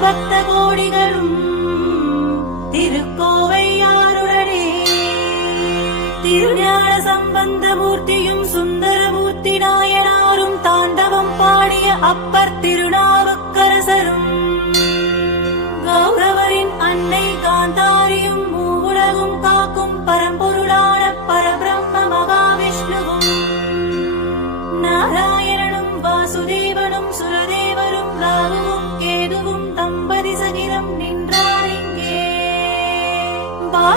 பக்த கோடிகளும் திருக்கோவையாருடனே திருஞான சம்பந்த மூர்த்தியும் சுந்தரமூர்த்தி நாயனாரும் தாண்டவம் பாடிய அப்பர் திருநாவுக்கரசரும் கௌரவரின் அன்னை காந்தாரியும் மூவுலகும் காக்கும் பரம்பொருளான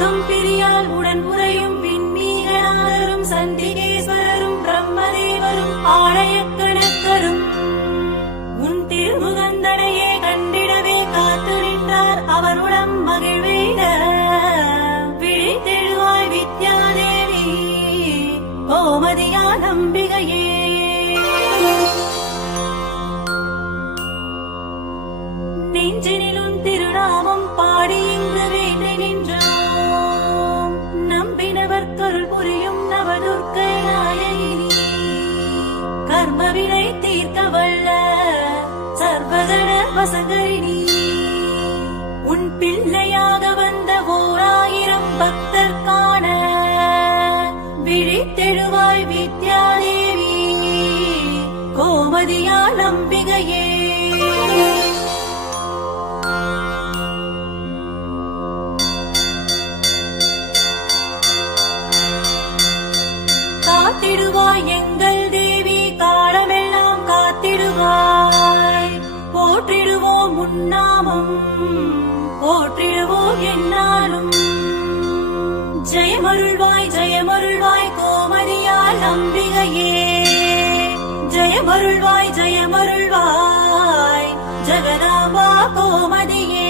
பாதம் பிரியால் உடன் உறையும் விண்மீகநாதரும் சண்டிகேஸ்வரரும் பிரம்மதேவரும் ஆலய கணக்கரும் உன் திருமுகந்தனையே கண்டிடவே காத்து நின்றார் அவருடன் மகிழ்வேத விழித்தெழுவாய் வித்யாதேவி கோமதியா நம்பிகையே சர்வதன வசகரிணி உன் பிள்ளையாக வந்த ஓராயிரம் பக்தர் காண விழித்தெழுவாய் வித்யாதேவி கோமதியால் அம்பிகையே காத்திடுவாய் எங்க நாமம் போற்றிடுவோம் என்னாலும். ஜெயமருள்வாய் ஜெயமருள்வாய் கோமதியால் அம்பிகையே. ஜெயமருள்வாய் ஜெயமருள்வாய் ஜெகதாம்பா கோமதியே.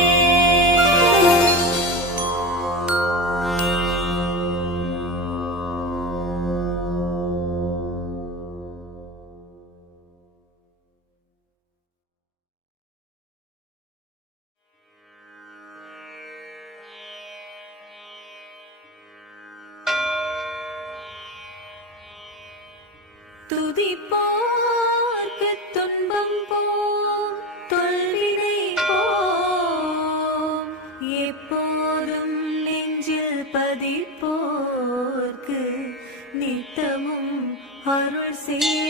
see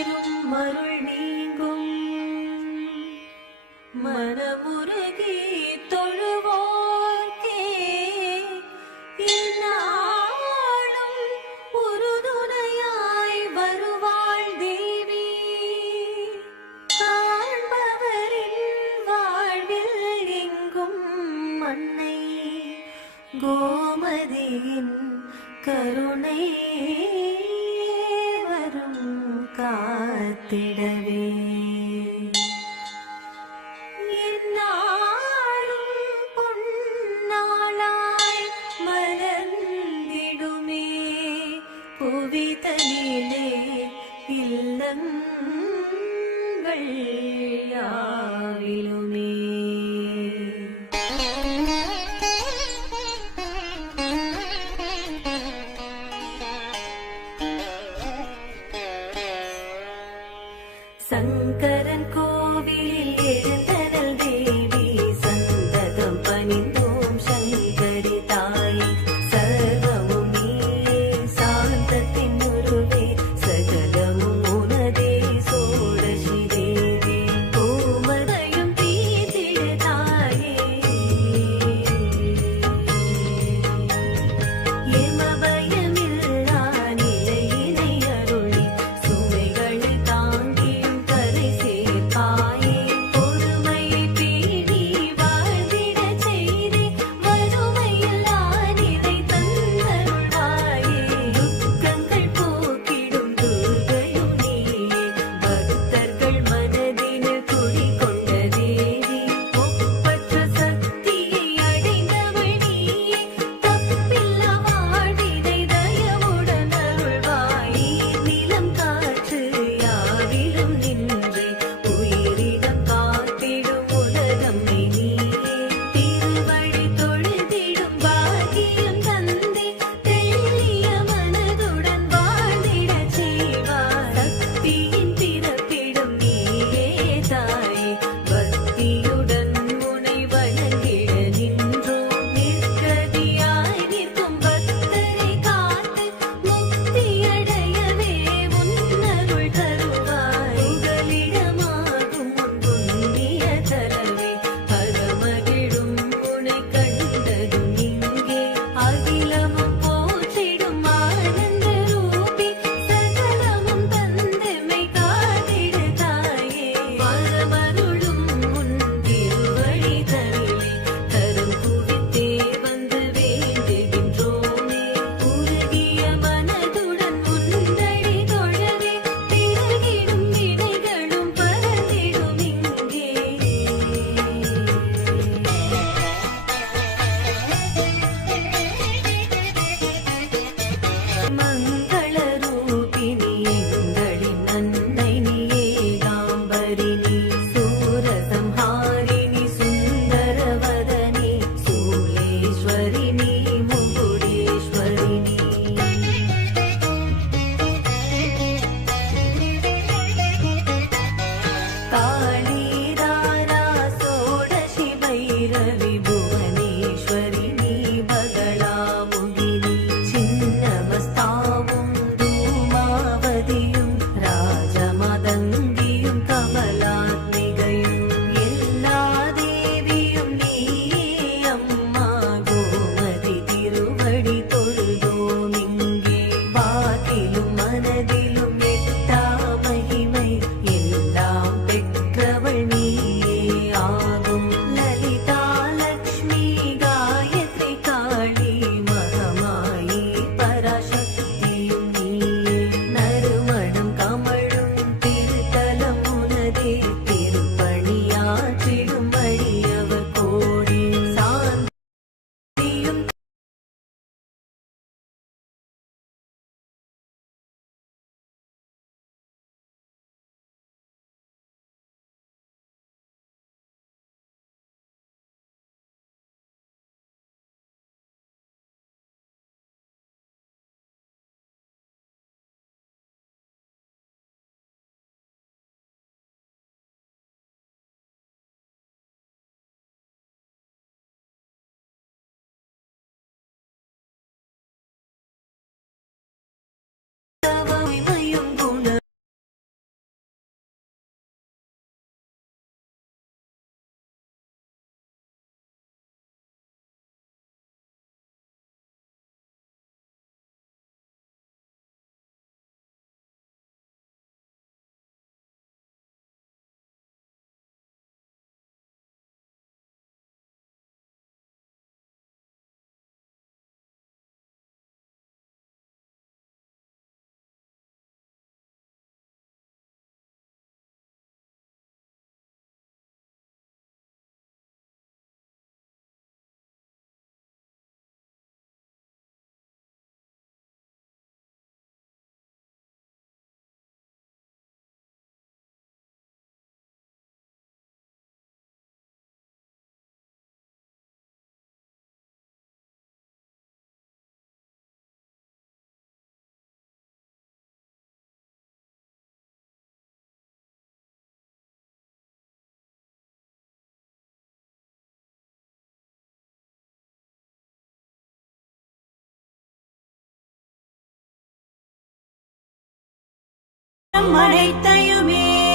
அனைத்தையுமே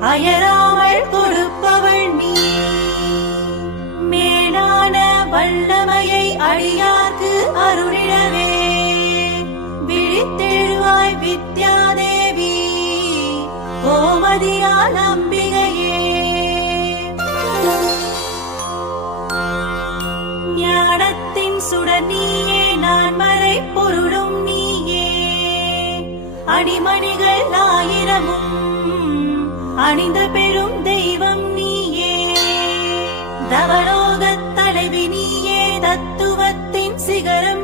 அயராமல் கொடுப்பவள் நீ. மேலான வல்லமையை அழியார்க்கு அருளிடவே. விழித்தெழுவாய் வித்யாதேவி கோமதியால் அம்பிகையே. ஞானத்தின் சுடநீ அணிமணிகள் ஆயிரமும் அணிந்த பெரும் தெய்வம் நீயே. தவலோகத் தலைவி நீயே தத்துவத்தின் சிகரம்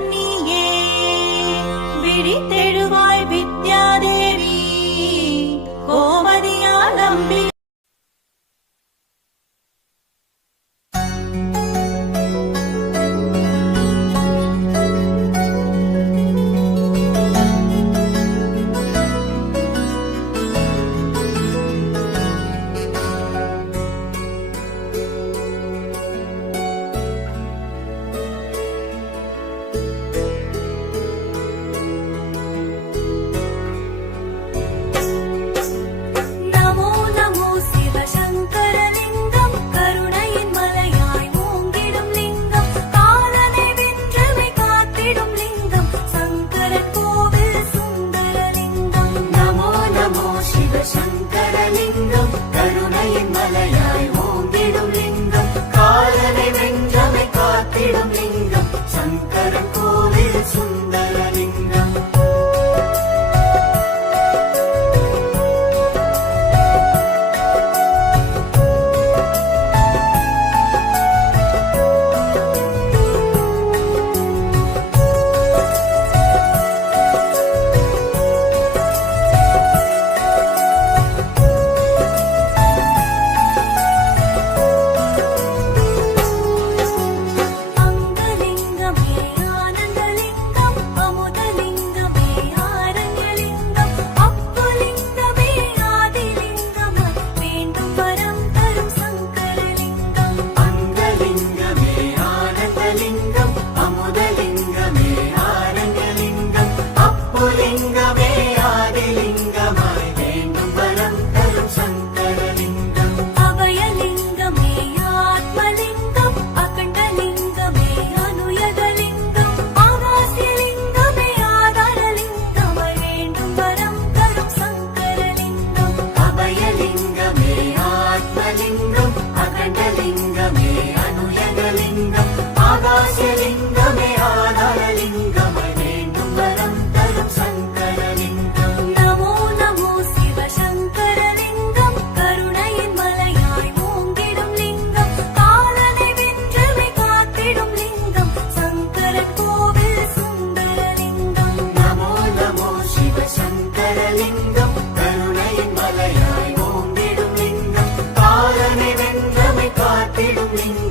bring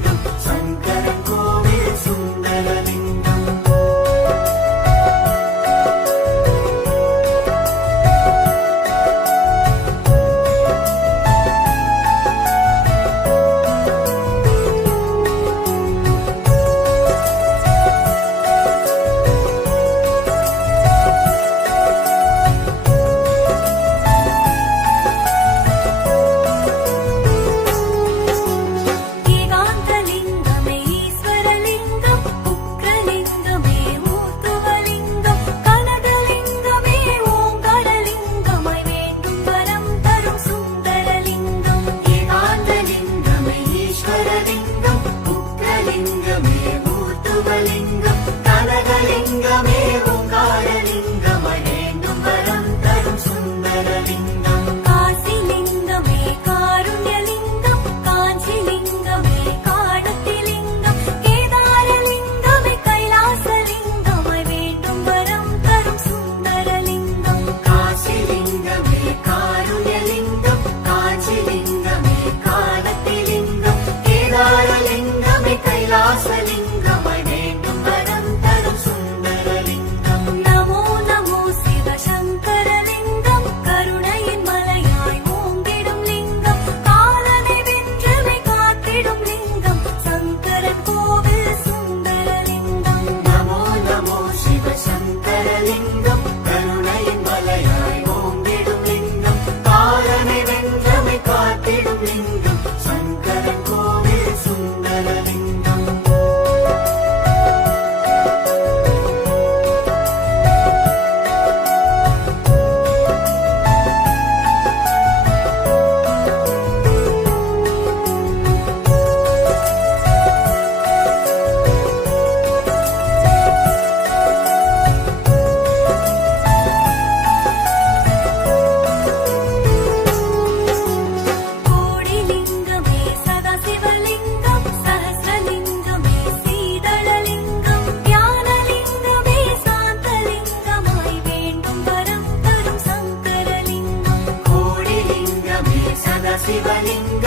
ಶಿವಲಿಂಗ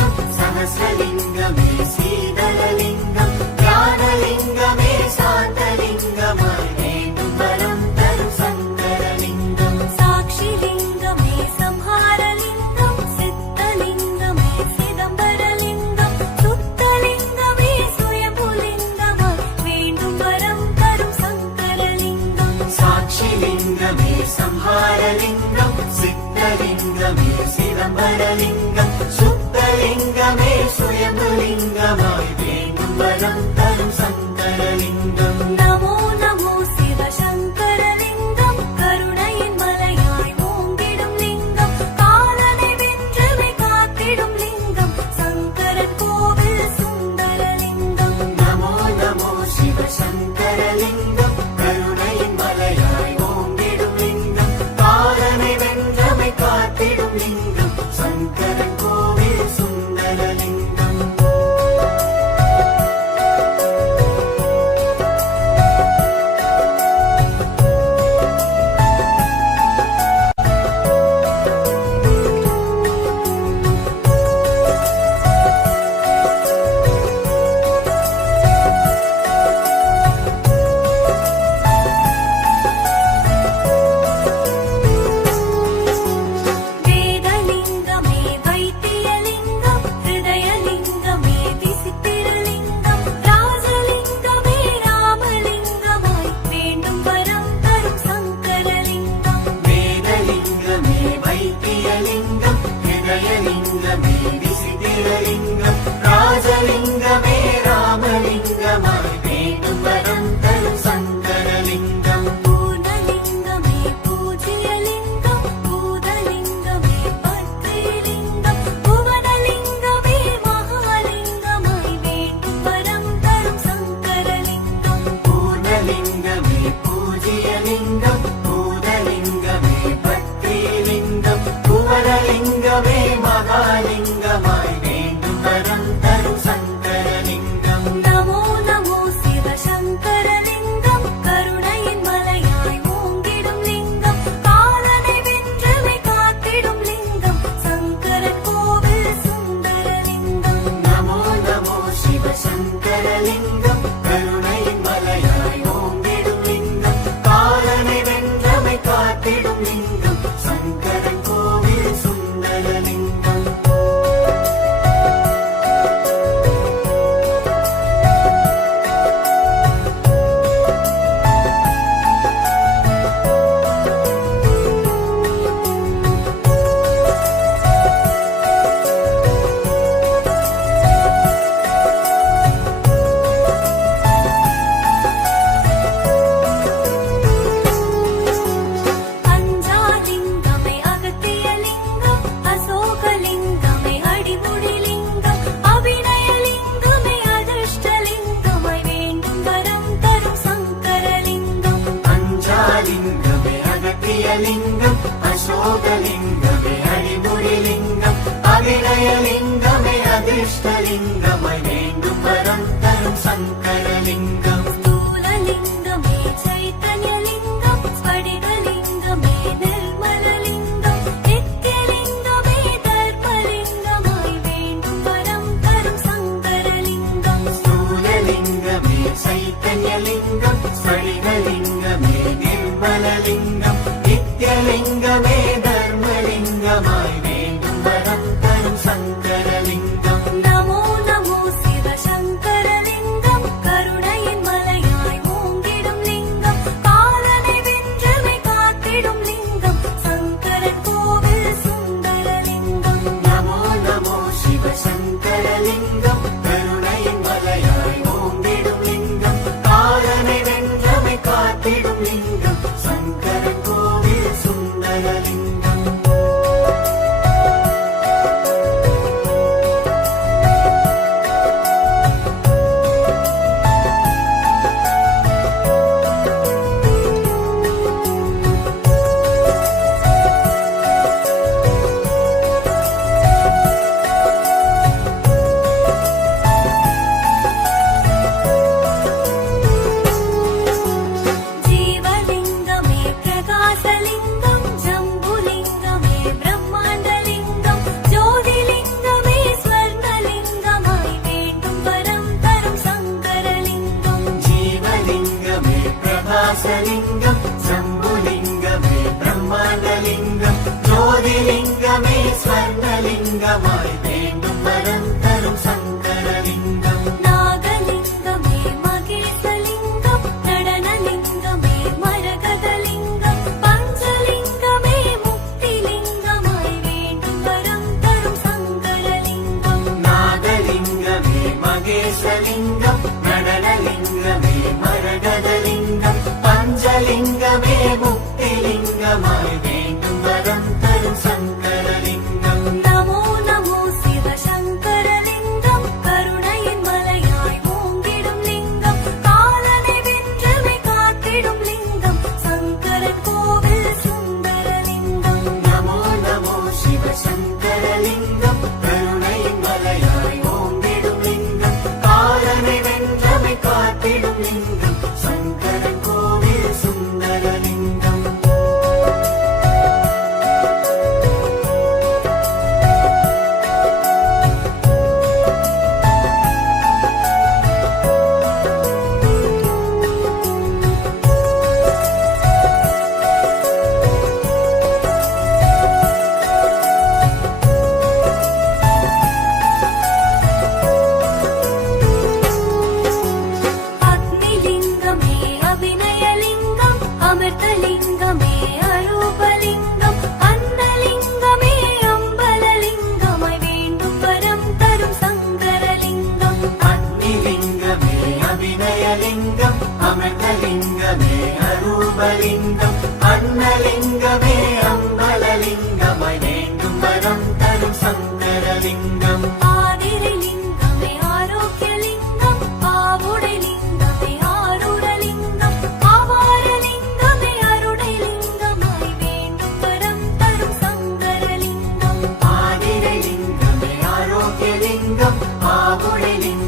ஆவுடைலிங்கமே ஆருடலிங்கம்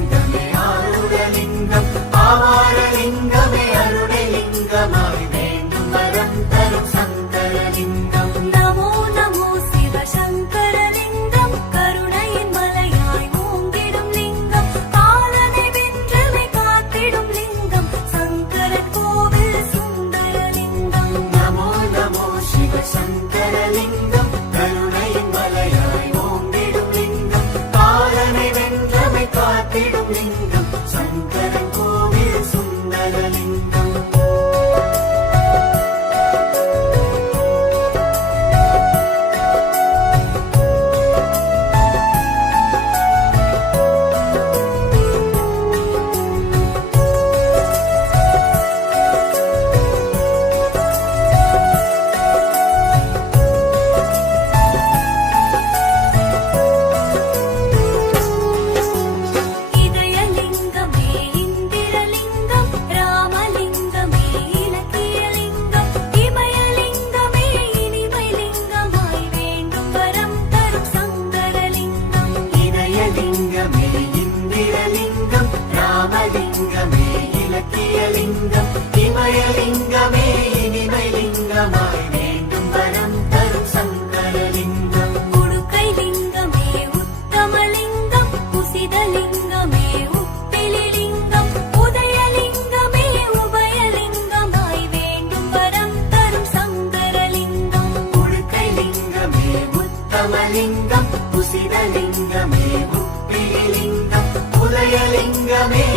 obviamente.